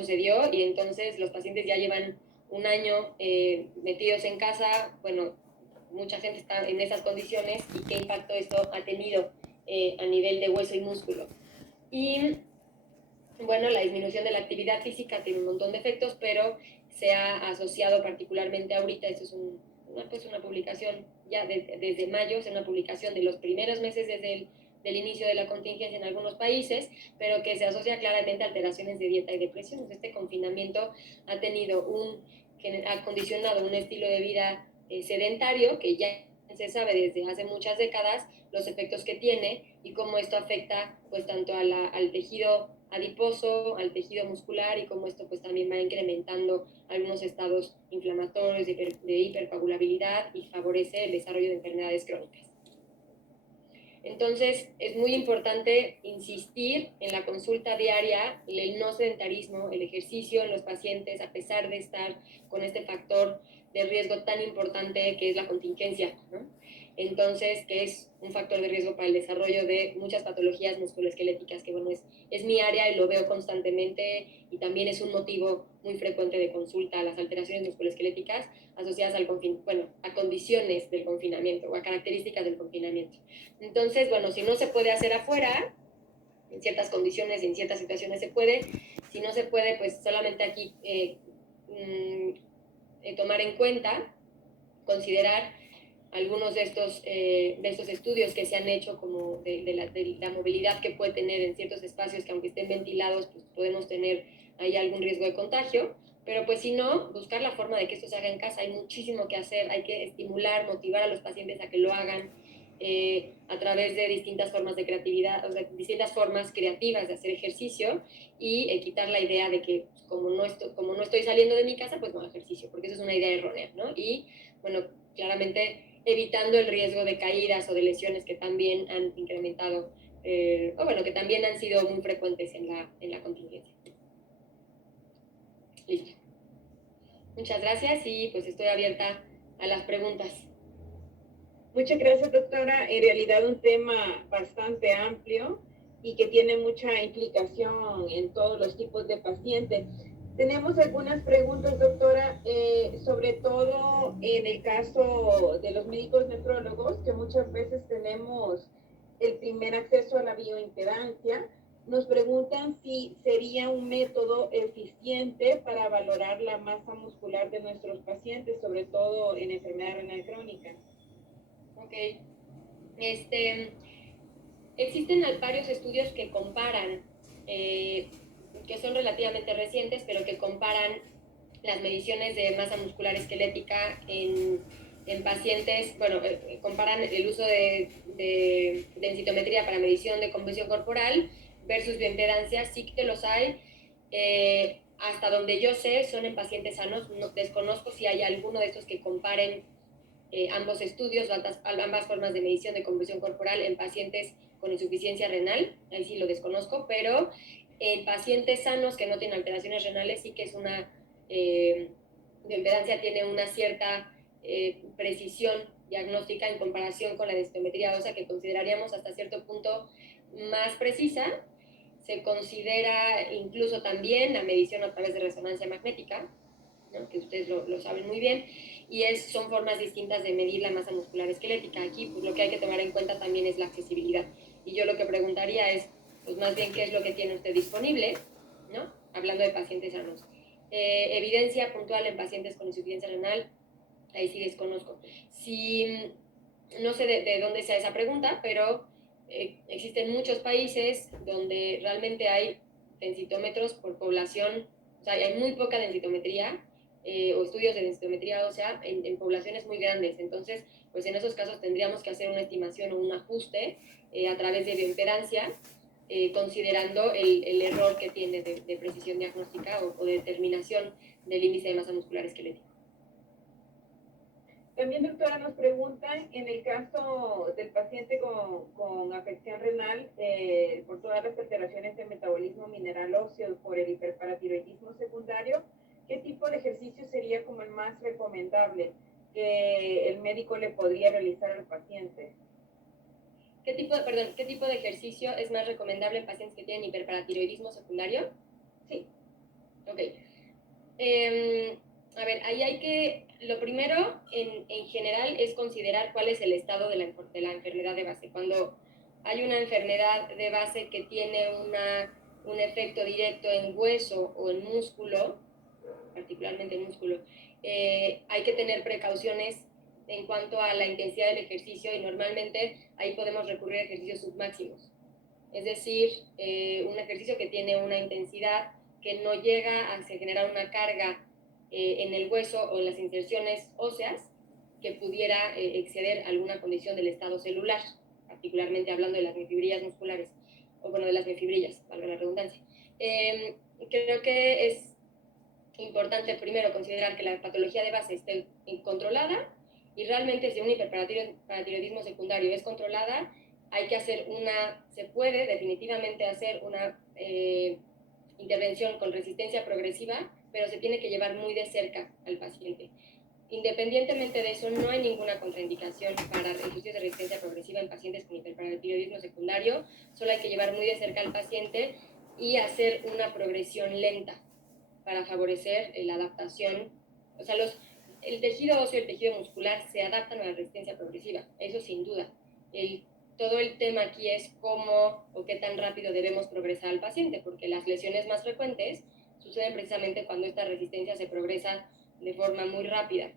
sucedió y entonces los pacientes ya llevan un año metidos en casa. Bueno, mucha gente está en esas condiciones y qué impacto esto ha tenido a nivel de hueso y músculo. Y bueno, la disminución de la actividad física tiene un montón de efectos, pero se ha asociado particularmente ahorita, esto es una publicación ya desde mayo, es una publicación de los primeros meses desde del inicio de la contingencia en algunos países, pero que se asocia claramente a alteraciones de dieta y depresión. Este confinamiento ha condicionado un estilo de vida sedentario que ya se sabe desde hace muchas décadas los efectos que tiene y cómo esto afecta pues tanto al tejido adiposo, al tejido muscular, y cómo esto pues también va incrementando algunos estados inflamatorios de hipercoagulabilidad y favorece el desarrollo de enfermedades crónicas. Entonces es muy importante insistir en la consulta diaria, el no sedentarismo, el ejercicio en los pacientes a pesar de estar con este factor de riesgo tan importante que es la contingencia, ¿no? Entonces, que es un factor de riesgo para el desarrollo de muchas patologías musculoesqueléticas, que bueno, es mi área y lo veo constantemente, y también es un motivo muy frecuente de consulta, las alteraciones musculoesqueléticas asociadas a condiciones del confinamiento o a características del confinamiento. Entonces, bueno, si no se puede hacer afuera, en ciertas condiciones y en ciertas situaciones se puede, si no se puede, pues solamente aquí tomar en cuenta, considerar algunos de estos estudios que se han hecho como de la movilidad que puede tener en ciertos espacios que aunque estén ventilados, pues podemos tener ahí algún riesgo de contagio, pero pues si no, buscar la forma de que esto se haga en casa. Hay muchísimo que hacer, hay que estimular, motivar a los pacientes a que lo hagan a través de distintas formas de creatividad, o sea, distintas formas creativas de hacer ejercicio, y quitar la idea de que pues, como no estoy saliendo de mi casa, pues no hago ejercicio, porque eso es una idea errónea, ¿no? Y bueno, claramente evitando el riesgo de caídas o de lesiones que también han incrementado, que también han sido muy frecuentes en la contingencia. Listo. Muchas gracias y pues estoy abierta a las preguntas. Muchas gracias, doctora. En realidad un tema bastante amplio y que tiene mucha implicación en todos los tipos de pacientes. Tenemos algunas preguntas, doctora, sobre todo en el caso de los médicos nefrólogos, que muchas veces tenemos el primer acceso a la bioimpedancia. Nos preguntan si sería un método eficiente para valorar la masa muscular de nuestros pacientes, sobre todo en enfermedad renal crónica. Ok. Existen varios estudios que comparan, que son relativamente recientes, pero que comparan las mediciones de masa muscular esquelética en pacientes, comparan el uso de densitometría para medición de composición corporal versus bioimpedancia. Sí que los hay, hasta donde yo sé son en pacientes sanos. No, desconozco si hay alguno de estos que comparen ambos estudios, ambas formas de medición de composición corporal en pacientes con insuficiencia renal. Ahí sí lo desconozco, pero en pacientes sanos que no tienen alteraciones renales sí que es bioimpedancia tiene una cierta precisión diagnóstica en comparación con la densitometría ósea, que consideraríamos hasta cierto punto más precisa. Se considera incluso también la medición a través de resonancia magnética, ¿no? Que ustedes lo saben muy bien, y son formas distintas de medir la masa muscular esquelética. Aquí pues lo que hay que tomar en cuenta también es la accesibilidad, y yo lo que preguntaría es pues más bien qué es lo que tiene usted disponible, ¿no? Hablando de pacientes sanos. Evidencia puntual en pacientes con insuficiencia renal, ahí sí desconozco. No sé de dónde sea esa pregunta, pero existen muchos países donde realmente hay densitómetros por población, o sea, hay muy poca densitometría, o estudios de densitometría ósea en poblaciones muy grandes. Entonces, pues en esos casos tendríamos que hacer una estimación o un ajuste a través de bioimpedancia, considerando el error que tiene de precisión diagnóstica o de determinación del índice de masa muscular esquelética. También, doctora, nos preguntan, en el caso del paciente con afección renal, por todas las alteraciones de metabolismo mineral óseo, por el hiperparatiroidismo secundario, ¿qué tipo de ejercicio sería como el más recomendable que el médico le podría realizar al paciente? ¿Qué tipo de ejercicio es más recomendable en pacientes que tienen hiperparatiroidismo secundario? Sí. Ok. A ver, ahí hay que, lo primero en general es considerar cuál es el estado de la enfermedad de base. Cuando hay una enfermedad de base que tiene un efecto directo en hueso o en músculo, particularmente en músculo, hay que tener precauciones en cuanto a la intensidad del ejercicio y normalmente ahí podemos recurrir a ejercicios submáximos. Es decir, un ejercicio que tiene una intensidad que no llega a generar una carga en el hueso o en las inserciones óseas que pudiera exceder alguna condición del estado celular, particularmente hablando de las mifibrillas musculares, o bueno, de las mifibrillas, valga la redundancia. Creo que es importante primero considerar que la patología de base esté controlada y realmente si un hiperparatiroidismo secundario es controlada, hay que hacer se puede definitivamente hacer una intervención con resistencia progresiva, pero se tiene que llevar muy de cerca al paciente. Independientemente de eso, no hay ninguna contraindicación para ejercicios de resistencia progresiva en pacientes con hiperparatiroidismo secundario, solo hay que llevar muy de cerca al paciente y hacer una progresión lenta para favorecer la adaptación. O sea, el tejido óseo y el tejido muscular se adaptan a la resistencia progresiva, eso sin duda. Todo el tema aquí es cómo o qué tan rápido debemos progresar al paciente, porque las lesiones más frecuentes suceden precisamente cuando esta resistencia se progresa de forma muy rápida.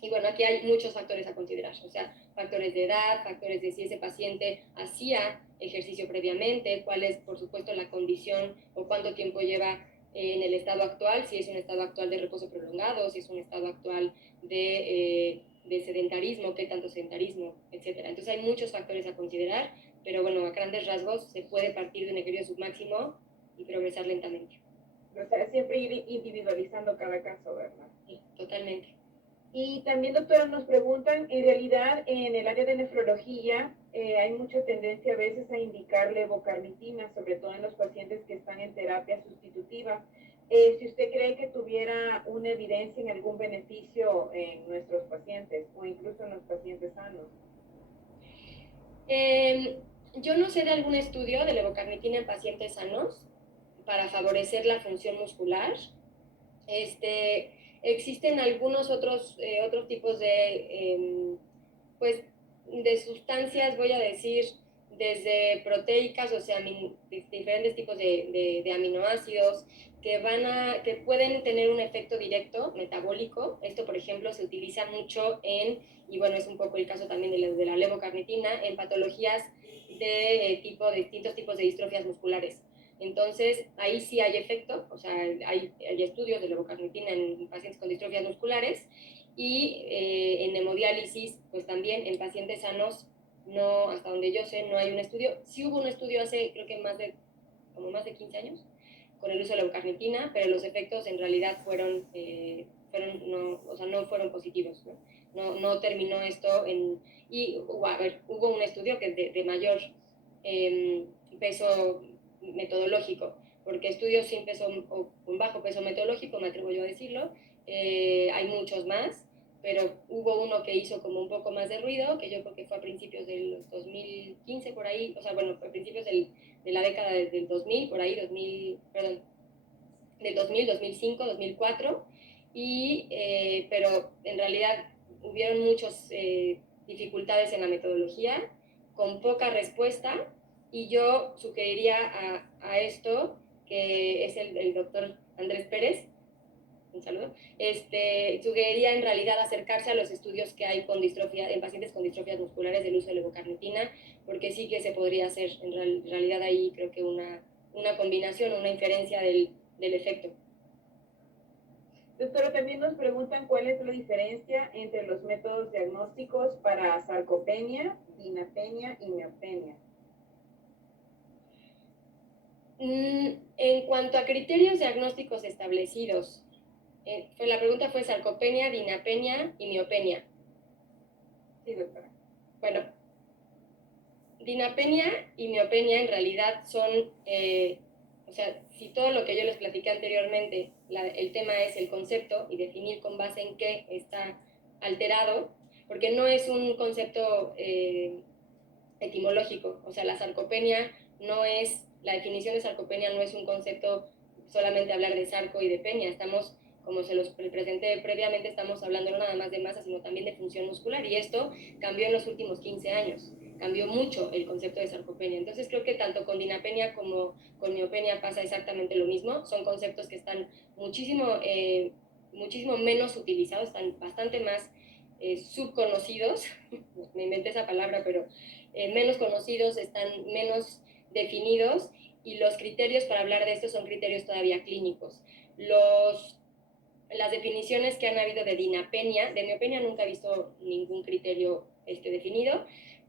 Y bueno, aquí hay muchos factores a considerar, o sea, factores de edad, factores de si ese paciente hacía ejercicio previamente, cuál es, por supuesto, la condición o cuánto tiempo lleva en el estado actual, si es un estado actual de reposo prolongado, si es un estado actual de sedentarismo, qué tanto sedentarismo, etcétera. Entonces hay muchos factores a considerar, pero bueno, a grandes rasgos se puede partir de un ejercicio submáximo y progresar lentamente. O sea, siempre ir individualizando cada caso, ¿verdad? Sí, totalmente. Y también, doctora, nos preguntan, en realidad en el área de nefrología hay mucha tendencia a veces a indicar levocarnitina, sobre todo en los pacientes que están en terapia sustitutiva. Si usted cree que tuviera una evidencia en algún beneficio en nuestros pacientes o incluso en los pacientes sanos. Yo no sé de algún estudio de levocarnitina en pacientes sanos para favorecer la función muscular. Existen algunos otros tipos pues, de sustancias, voy a decir, desde proteicas, o sea, diferentes tipos de aminoácidos que pueden tener un efecto directo metabólico. Esto, por ejemplo, se utiliza mucho y bueno, es un poco el caso también de la levocarnitina, en patologías de distintos tipos de distrofias musculares. Entonces, ahí sí hay efecto, o sea, hay estudios de levocarnitina en pacientes con distrofias musculares y en hemodiálisis, pues también en pacientes sanos, no, hasta donde yo sé, no hay un estudio. Sí hubo un estudio hace, creo que más de 15 años, con el uso de levocarnitina, pero los efectos en realidad no fueron positivos, no terminó esto hubo un estudio que de mayor peso metodológico, porque estudios sin peso o con bajo peso metodológico, me atrevo yo a decirlo, hay muchos más, pero hubo uno que hizo como un poco más de ruido, que yo creo que fue a principios del 2015 por ahí, o sea, bueno, a principios de la década del 2000, por ahí, del 2000, 2005, 2004, pero en realidad hubieron muchas dificultades en la metodología, con poca respuesta, y yo sugeriría a esto, que es el doctor Andrés Pérez, un saludo, sugeriría en realidad acercarse a los estudios que hay en pacientes con distrofias musculares del uso de levocarnitina, porque sí que se podría hacer en realidad ahí creo que una combinación, una inferencia del efecto. Doctora, también nos preguntan cuál es la diferencia entre los métodos diagnósticos para sarcopenia, dinapenia y miopenia. En cuanto a criterios diagnósticos establecidos, la pregunta fue sarcopenia, dinapenia y miopenia. Sí, doctora. Bueno, dinapenia y miopenia en realidad son, o sea, si todo lo que yo les platiqué anteriormente, el tema es el concepto y definir con base en qué está alterado, porque no es un concepto etimológico, o sea, la definición de sarcopenia no es un concepto solamente hablar de sarco y de peña, estamos, como se los presenté previamente, estamos hablando no nada más de masa, sino también de función muscular, y esto cambió en los últimos 15 años, cambió mucho el concepto de sarcopenia. Entonces creo que tanto con dinapenia como con miopenia pasa exactamente lo mismo, son conceptos que están muchísimo menos utilizados, están bastante más subconocidos, me inventé esa palabra, pero menos conocidos, están menos definidos, y los criterios para hablar de esto son criterios todavía clínicos. Las definiciones que han habido de dinapenia, de miopenia nunca he visto ningún criterio definido,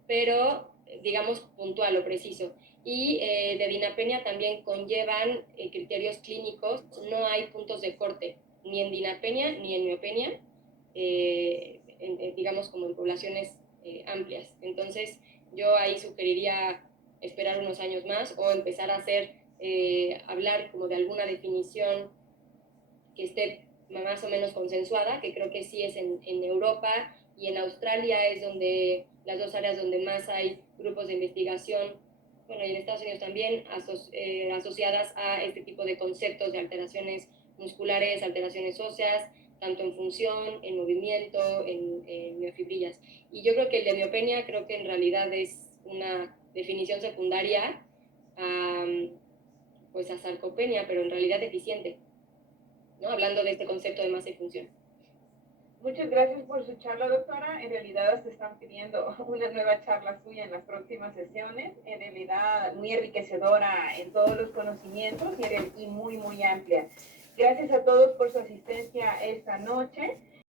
pero digamos puntual o preciso. Y de dinapenia también conllevan criterios clínicos, no hay puntos de corte, ni en dinapenia ni en miopenia, digamos como en poblaciones amplias. Entonces yo ahí sugeriría esperar unos años más o empezar a hablar como de alguna definición que esté más o menos consensuada, que creo que sí es en Europa, y en Australia es las dos áreas donde más hay grupos de investigación, bueno, y en Estados Unidos también, asociadas a este tipo de conceptos de alteraciones musculares, alteraciones óseas, tanto en función, en movimiento, en miofibrillas. Y yo creo que el de miopenia creo que en realidad es una definición secundaria pues a sarcopenia, pero en realidad deficiente, ¿no? Hablando de este concepto de masa y función. Muchas gracias por su charla, doctora. En realidad se están pidiendo una nueva charla suya en las próximas sesiones. En realidad muy enriquecedora en todos los conocimientos y muy, muy amplia. Gracias a todos por su asistencia esta noche.